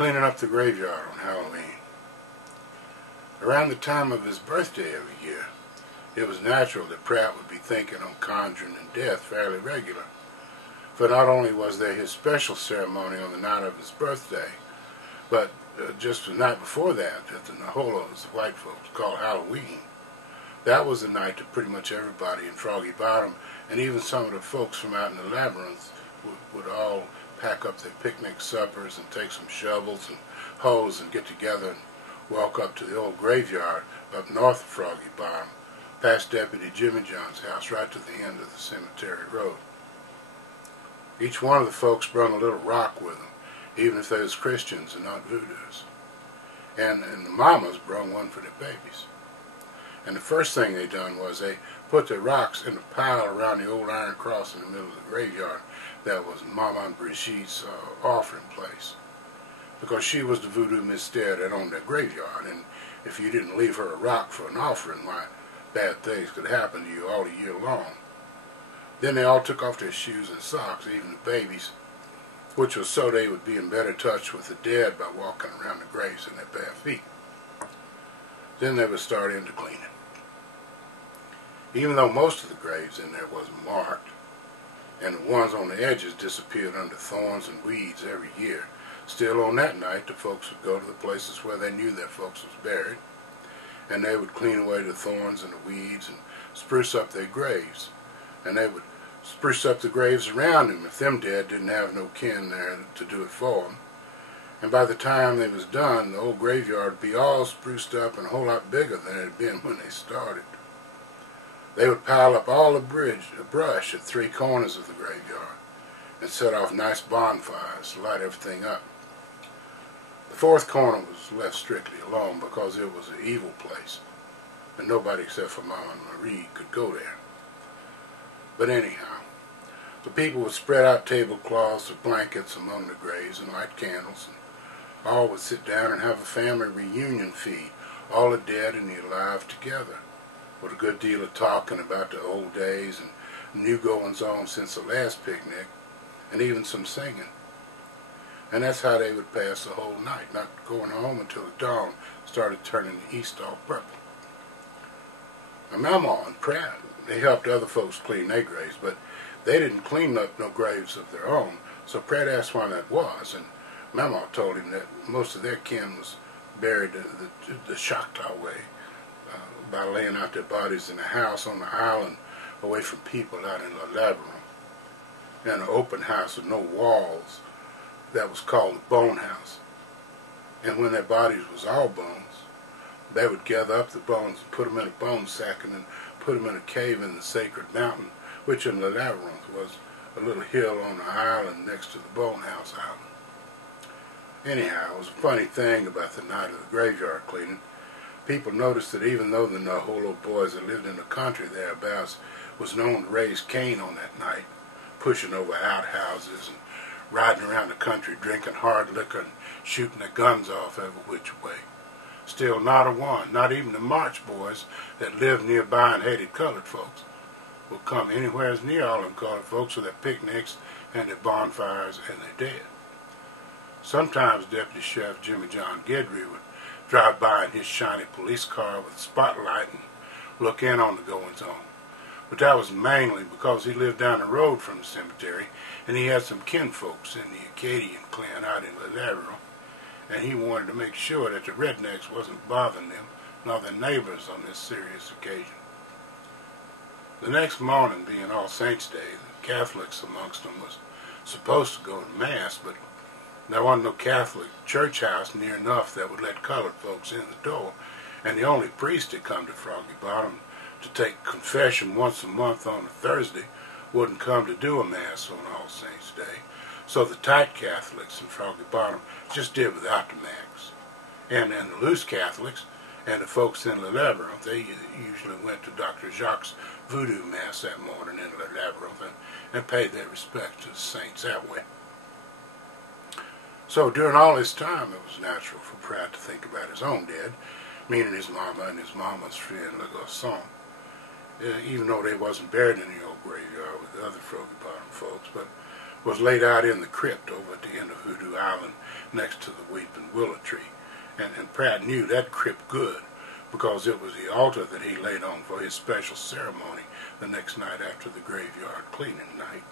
cleaning up the graveyard on Halloween. Around the time of his birthday every year, it was natural that Pratt would be thinking on conjuring and death fairly regular. For not only was there his special ceremony on the night of his birthday, but just the night before that, at the Naholo, as the white folks called Halloween, that was the night that pretty much everybody in Froggy Bottom, and even some of the folks from out in the labyrinth, would all pack up their picnic suppers and take some shovels and hoes and get together and walk up to the old graveyard up north of Froggy Bottom, past Deputy Jimmy John's house, right to the end of the cemetery road. Each one of the folks brought a little rock with them, even if they was Christians and not voodoos. And the mamas brought one for their babies. And the first thing they done was they put their rocks in a pile around the old iron cross in the middle of the graveyard that was Mama and Brigitte's offering place. Because she was the voodoo Mister that owned that graveyard, and if you didn't leave her a rock for an offering, why, bad things could happen to you all the year long. Then they all took off their shoes and socks, even the babies, which was so they would be in better touch with the dead by walking around the graves in their bare feet. Then they would start into cleaning. Even though most of the graves in there wasn't marked, and the ones on the edges disappeared under thorns and weeds every year, still on that night the folks would go to the places where they knew their folks was buried, and they would clean away the thorns and the weeds and spruce up their graves. And they would spruce up the graves around them if them dead didn't have no kin there to do it for them. And by the time they was done, the old graveyard would be all spruced up and a whole lot bigger than it had been when they started. They would pile up all the brush at three corners of the graveyard and set off nice bonfires to light everything up. The fourth corner was left strictly alone because it was an evil place, and nobody except for Mama and Marie could go there. But anyhow, the people would spread out tablecloths or blankets among the graves and light candles, and all would sit down and have a family reunion feed, all the dead and the alive together, with a good deal of talking about the old days and new goings-on since the last picnic, and even some singing. And that's how they would pass the whole night, not going home until the dawn started turning the east all purple. Now, Mama and Pratt, they helped other folks clean their graves, but they didn't clean up no graves of their own, so Pratt asked why that was, and Mama told him that most of their kin was buried the Choctaw way, by laying out their bodies in a house on the island away from people out in the labyrinth, in an open house with no walls that was called the bone house. And when their bodies was all bones, they would gather up the bones and put them in a bone sack and then put them in a cave in the sacred mountain, which in the labyrinth was a little hill on the island next to the bone house island. Anyhow, it was a funny thing about the night of the graveyard cleaning. People noticed that even though the Naholo boys that lived in the country thereabouts was known to raise Cain on that night, pushing over outhouses and riding around the country drinking hard liquor and shooting their guns off every which way, still not a one, not even the March boys that lived nearby and hated colored folks, would come anywhere as near all them colored folks with their picnics and their bonfires and their dead. Sometimes Deputy Sheriff Jimmy John Guidry would drive by in his shiny police car with a spotlight and look in on the goings-on. But that was mainly because he lived down the road from the cemetery, and he had some kinfolks in the Acadian clan out in the labyrinth, and he wanted to make sure that the rednecks wasn't bothering them, nor their neighbors on this serious occasion. The next morning, being All Saints' Day, the Catholics amongst them was supposed to go to Mass, but there wasn't no Catholic church house near enough that would let colored folks in the door, and the only priest that come to Froggy Bottom to take confession once a month on a Thursday wouldn't come to do a Mass on All Saints' Day. So the tight Catholics in Froggy Bottom just did without the Mass. And then the loose Catholics and the folks in the labyrinth, they usually went to Dr. Jacques' voodoo Mass that morning in the labyrinth and paid their respect to the saints that way. So during all this time, it was natural for Pratt to think about his own dead, meaning his mama and his mama's friend, Le Garçon, even though they wasn't buried in the old graveyard with the other Froggy Bottom folks. But was laid out in the crypt over at the end of Hoodoo Island next to the weeping willow tree. And Pratt knew that crypt good because it was the altar that he laid on for his special ceremony the next night after the graveyard cleaning night.